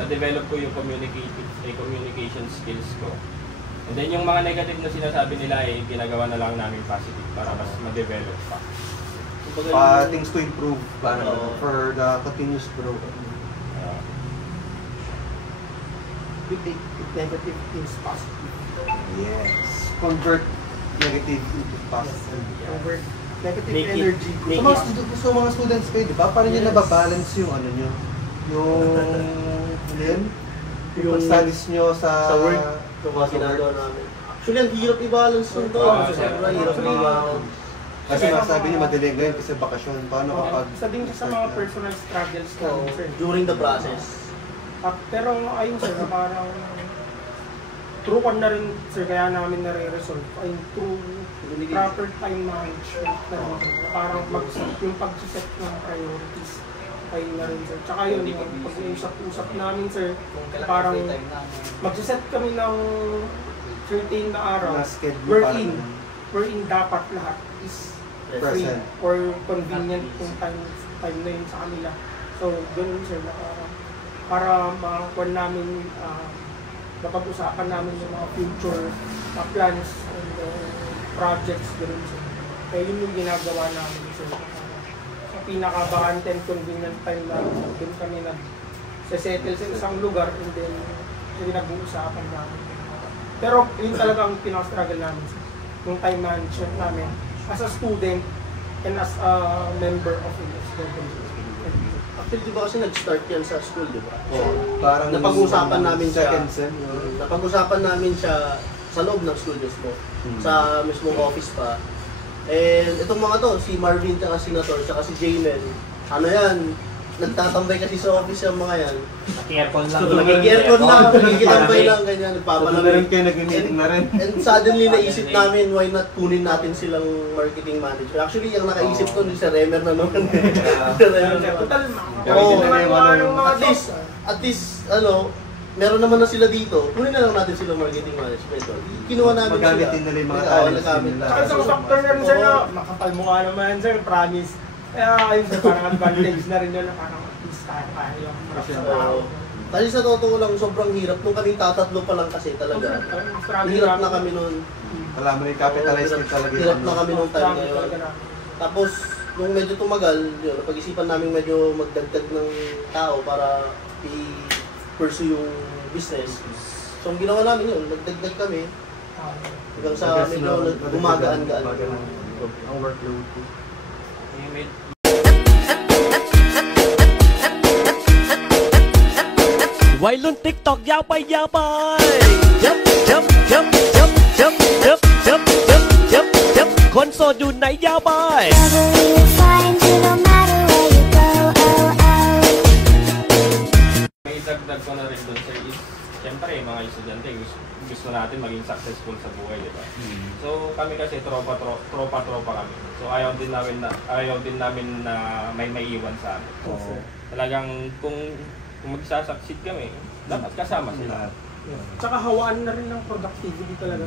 na-develop ko yung communication skills ko. And then yung mga negative na sinasabi nila ginagawa na lang namin positive para mas ma-develop pa. Things to improve for the continuous growth. you take negative things positive. Yes. Convert negative into positive. Convert negative Make it- energy. Sa mga students kayo, di ba? Parang yun nababalance yung ano nyo. Yung studies nyo Sa work, yung mga ginagawa namin. Actually, ang hirap i-balance yun to. Sobrang hirap i-balance. Kasi masabi nyo madali ngayon kasi bakasyon. Paano kapag... Isa din siya sa mga personal struggles namin, sir. During the process. Pero ayun, sir, na parang true na rin, sir, kaya namin nare-resolve ay through proper time management na rin, sir. Parang yung pag-set ng priorities ay na rin, sir. Tsaka yun, yung pag-uusap namin, sir, parang mag-set kami ng certain na araw Na schedule wherein dapat lahat is free present. or convenient kung time na yun sa kanila. So, ganun, sir, na para makakuha namin, napag-usapan namin yung mga future plans and projects, ganun, sir. Kaya yun yung ginagawa namin, sir. Sa pinaka-bakante and convenient time na doon kami nag-settle sa isang lugar and then nag-uusapan namin. Pero yun talaga ang pinaka-struggle namin, sir. Yung time management namin as a student and as a member of ASW. Actually, di ba kasi nag-start yan sa school, di ba? Parang napag-usapan namin siya. second sem. Napag-usapan namin siya sa loob ng studios mo. Sa mismong office pa. And itong mga to, si Marvin, tsaka si Nator, tsaka si Jaymel, ano yan, nagtatambay kasi sa office yung mga yan. Naki-aircon lang. Nag-aircon lang, nagkikitambay lang, ganyan, Pag na rin nagpapalamig. kayo nag-meeting na rin. And suddenly naisip namin, why not kunin natin silang marketing manager. Actually, yung nakaisip ko, si Sir Emer na naman. Sir Emer. Total, Oo, makakagawa ng mga at least, meron naman na sila dito, kunin na lang natin silang marketing management. Kinuha namin sila. Magamitin nila yung mga Oo, talents nagamit nila. na. Saka sa factor na rin, sir, na makapal mo nga naman, sir, promise. Kaya yun, sir, parang advantage na rin yun na parang at least kaya yung Oo. Kasi sa totoo lang, sobrang hirap. Nung kami tatatlo pa lang kasi talaga. Hirap na kami noon. Alam mo, i-capitalize din talaga Hirap na kami nung time na yun. Tapos, nung medyo tumagal, yun, napag-isipan namin medyo magdagdag ng tao para i-pursue yung business. So, ang ginawa namin yun, nagdagdag kami hanggang sa medyo gumagaan-gaan. Ang workload ko. Wailun TikTok yapay yapay. Yup yup yup yup yup yup yup yup yup yup. คนโสดอยู่ไหนยาวไป May dagdag ko na rin doon, sir, is siyempre, mga estudyante, gusto natin maging successful sa buhay, di ba? So, kami kasi tropa kami. So, ayaw din namin na may maiiwan sa amin. So, talagang kung magsasucceed kami, dapat kasama sila. Tsaka hawaan na rin ng productivity talaga.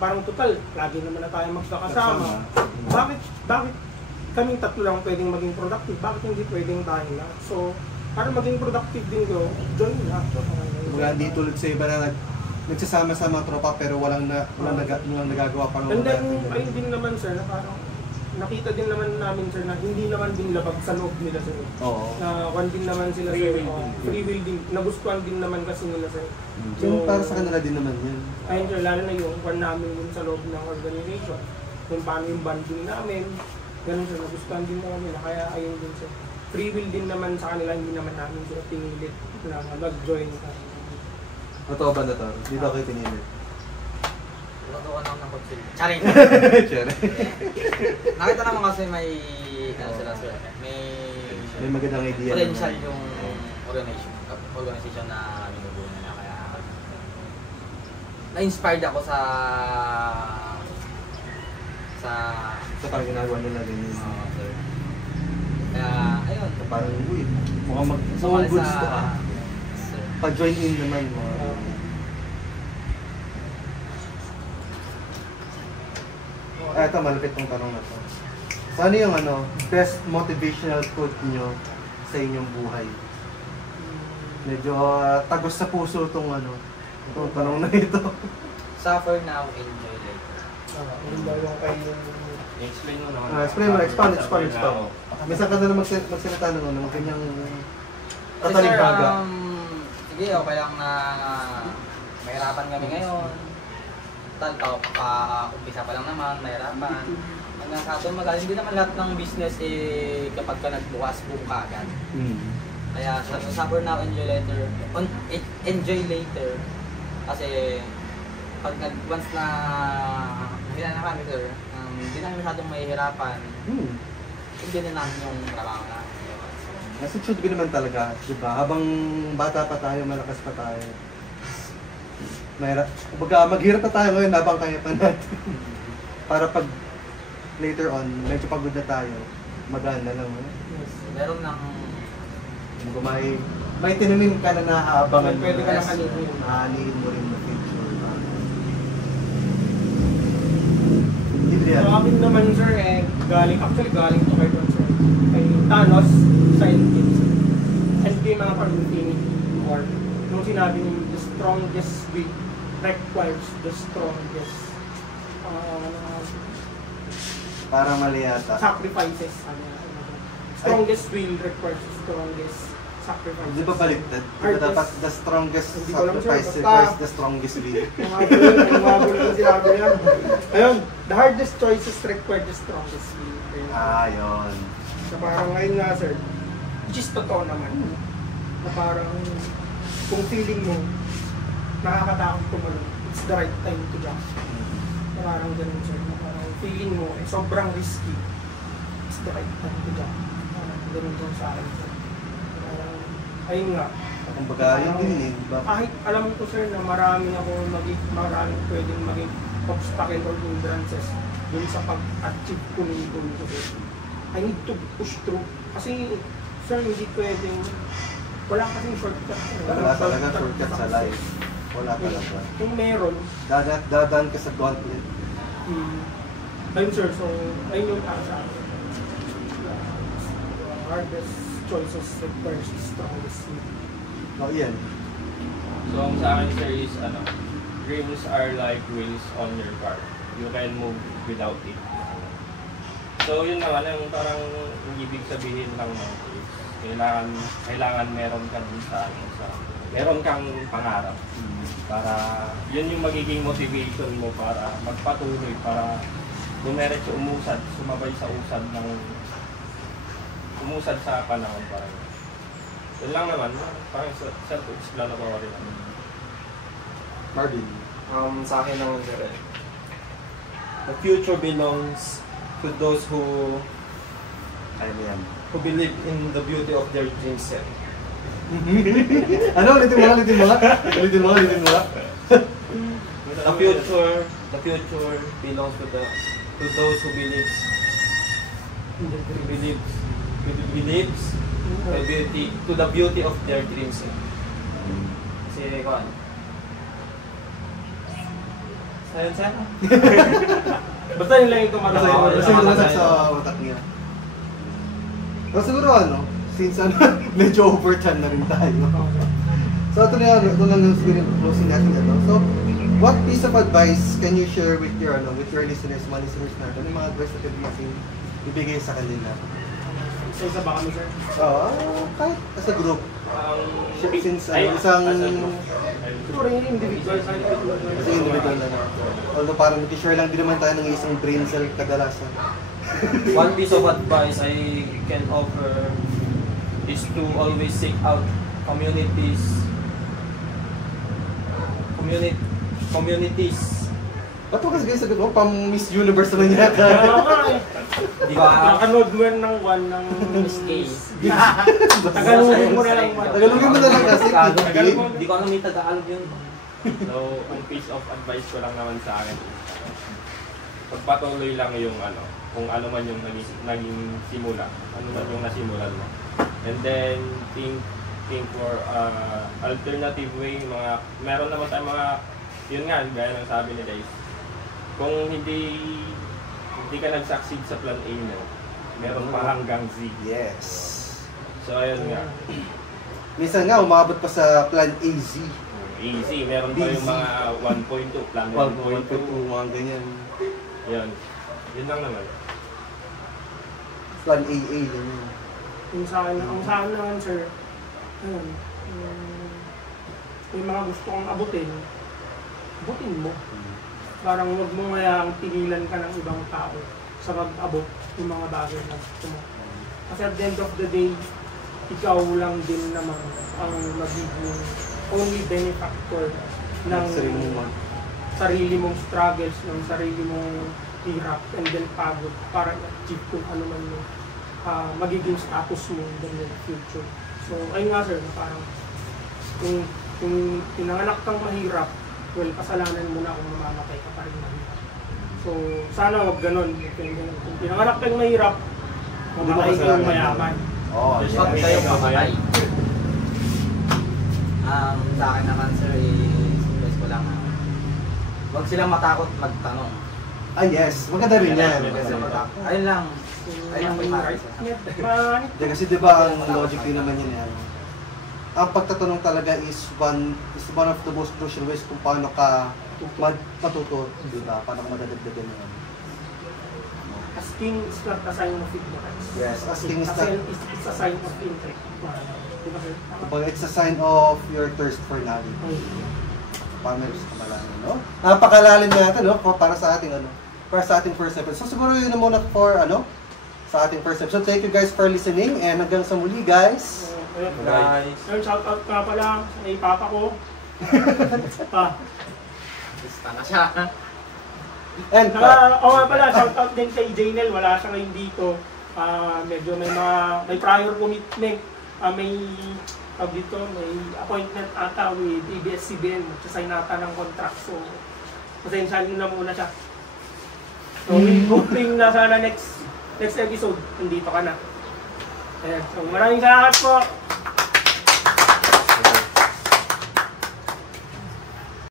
Parang total, lagi naman na tayo magkakasama. Bakit kaming tatlo lang pwedeng maging productive? Bakit hindi pwedeng tayo lahat? So, para maging productive din ko, join lahat. Wala hindi tulad sa iba na nagsasama-sama tropa pero walang nagagawa pang And then, ayun din naman, sir, na parang nakita din naman namin, sir, na hindi naman din labag sa loob nila, sir. Oo. Na one din naman sila, sir. Free will din. Nagustuhan din naman kasi nila, sir. So, para sa kanila din naman yun. Ayun, sir, lalo na yung one namin dun sa loob ng organization. Kung paano yung bonding namin. Ganun, sir, nagustuhan din naman nila. Kaya ayun din, sir. Free will din naman sa kanila, hindi naman namin sila pinilit na mag-join. Totoo ba na to? Hindi ba kayo pinilit? Totoo naman ng kutsil. Charing! Sure. Nakita naman kasi may, ano sila sir, May magandang idea. potential yung organization na binubuo nila. Kaya, na-inspired ako sa Sa parang ginagawa nila ganyan. sir. Kaya, ayun. So, parang, uy, mukhang Sumali goods to sir. Pa-join in naman. Ito, malapit tong tanong na to. So, ano yung best motivational quote nyo sa inyong buhay? Medyo tagos sa puso itong itong tanong na ito. Suffer now, enjoy later. Yung ba yung kayo I-explain mo naman. Explain mo, expand. Minsan ka na lang magsalita ng ganyang kataligbaga. Sige, okay lang na mahirapan kami ngayon. Umpisa pa lang naman, mahirapan. Hanggang sa atin magaling, hindi naman lahat ng business kapag ka nagbukas, boom ka agad. Kaya suffer now, enjoy later. Enjoy later. Kasi pag once na hila na kami, sir, hindi namin masyadong mahihirapan. Hindi na namin yung trabaho na. Kasi should be naman talaga, di ba? Habang bata pa tayo, malakas pa tayo. Maghirap pa tayo ngayon habang kaya pa natin. Para pag later on, medyo pagod na tayo, magaan na lang. Meron ng Kung may tinanim ka na naaabangan mo. Pwede ka na kanihin. Hanihin mo rin na future. Sa akin naman, sir, galing to kay sir. Kay Thanos sa Endgame, sir. Endgame mga Infinity War. Nung sinabi niyo, the strongest will requires the strongest Para mali yata. sacrifices. Strongest will requires strongest sacrifices. Di ba baliktad? Di ba dapat the strongest Hindi ko alam, sir. sacrifice Basta- requires the strongest will? Umabol yung sinabi niya. Ayun, the hardest choices require the strongest will. Ayun. Yun. So parang ngayon nga sir, which is totoo naman, na parang kung feeling mo nakakatakot tumalon, it's the right time to jump. Na parang ganun sir, na parang feeling mo sobrang risky, it's the right time to jump. Parang ganun doon sa akin sir. Parang, ayun nga, Kumbaga yun din eh. Diba? kahit alam ko sir na maraming pwedeng maging obstacle or hindrances dun sa pag-achieve ko ng goal ko sir. I need to push through. Kasi sir, hindi pwedeng, wala kasing shortcut. Wala talaga shortcut sa life. Wala talaga. Kung meron, Dadaan ka sa gauntlet. ayun sir, so ayun yung para sa akin. Hardest choices requires the strongest will. Yan. So, ang sa akin, sir, is dreams are like wheels on your car. You can move without it. So, yun naman, yung parang ibig sabihin lang ng dreams. Kailangan meron ka dun meron kang pangarap. Para, yun yung magiging motivation mo para magpatuloy, para dumiretso sumabay sa umusad sa panahon parang. Yun lang naman, parang self-explanatory naman. Marvin. Sa akin naman sir, the future belongs to those who believe in the beauty of their dreams sir. Ano? Ulitin mo nga. The future belongs to those who believes to the beauty of their dreams. Kasi ko ano? Sayang sir. Basta yun lang yung tumatawa. Kasi lumasag sa utak niya. Pero siguro since medyo overtime na rin tayo. So ito lang yung closing natin So, what piece of advice can you share with your listeners, mga listeners natin, yung mga advice na pwede ibigay sa kanila? Isa ba kami sir? Kahit as a group. Since isang Siguro yung individual. kasi individual na although parang share lang din naman tayo ng isang brain cell kadalasan. One piece of advice I can offer is to always seek out communities. Ba't mo kasi guys sagot mo? Pang Miss Universe naman yata. Di ba? Anood mo ng one ng Miss K. Tagalogin mo na lang. Tagalogin mo na lang kasi. Di ko alam may Tagalog yun. So, ang piece of advice ko lang naman sa akin is pagpatuloy lang yung kung ano man yung naging simula, ano man yung nasimulan mo. And then, think for alternative way, meron naman tayong yun nga, gaya ng sabi ni Dave, kung hindi ka nag-succeed sa plan A mo, meron pa hanggang Z. Yes. So, ayun nga. Minsan nga, umabot pa sa plan AZ. Easy, meron pa yung mga 1.2, plan 1.2, mga ganyan. Yun lang naman. Plan AA lang yun. Yung sa akin naman sir, ayun, yung mga gusto kong abutin mo. Parang huwag mo ngayang pigilan ka ng ibang tao sa pag-abot yung mga bagay na gusto mo. Kasi at the end of the day, ikaw lang din naman ang magiging only benefactor ng sarili mong struggles, ng sarili mong hirap and then pagod para i-achieve kung ano man yung magiging status mo in the near future. So, ayun nga sir, na parang kung pinanganak kang mahirap, well, kasalanan mo na kung mamamatay ka pa rin mahirap. So, sana wag ganon. Kung pinanganak kang mahirap, mamatay kang mayaman. Just wag kayong mamatay. Sa akin naman sir, i-suggest ko lang wag silang matakot magtanong. Yes, maganda rin yan. Ayun lang. Ayun lang po yung maray. Kasi diba ang logic din naman yun ang pagtatanong talaga is one of the most crucial ways kung paano ka matuto, diba? Paano ka madadagdagan yun. Asking is not a sign of ignorance. Yes, asking is not... It's a sign of intellect. Diba, sir? Well, it's a sign of your thirst for knowledge. Okay. Para may gusto ka malaman, no? Napakalalim natin, no? Para sa ating, para sa ating first episode. So, siguro yun na muna for, sa ating first episode. Thank you guys for listening, and hanggang sa muli, guys. Guys. Shout out ka pala sa kay papa ko. Basta na siya. And, nga pala, shout out din kay Janel. Wala siya ngayon dito. Medyo may prior commitment. May appointment ata with ABS-CBN. Magsasign ata ng contract. So, pasensyahin na muna siya. So, hoping na sana next episode, nandito ka na. Ayan. So, maraming salamat po.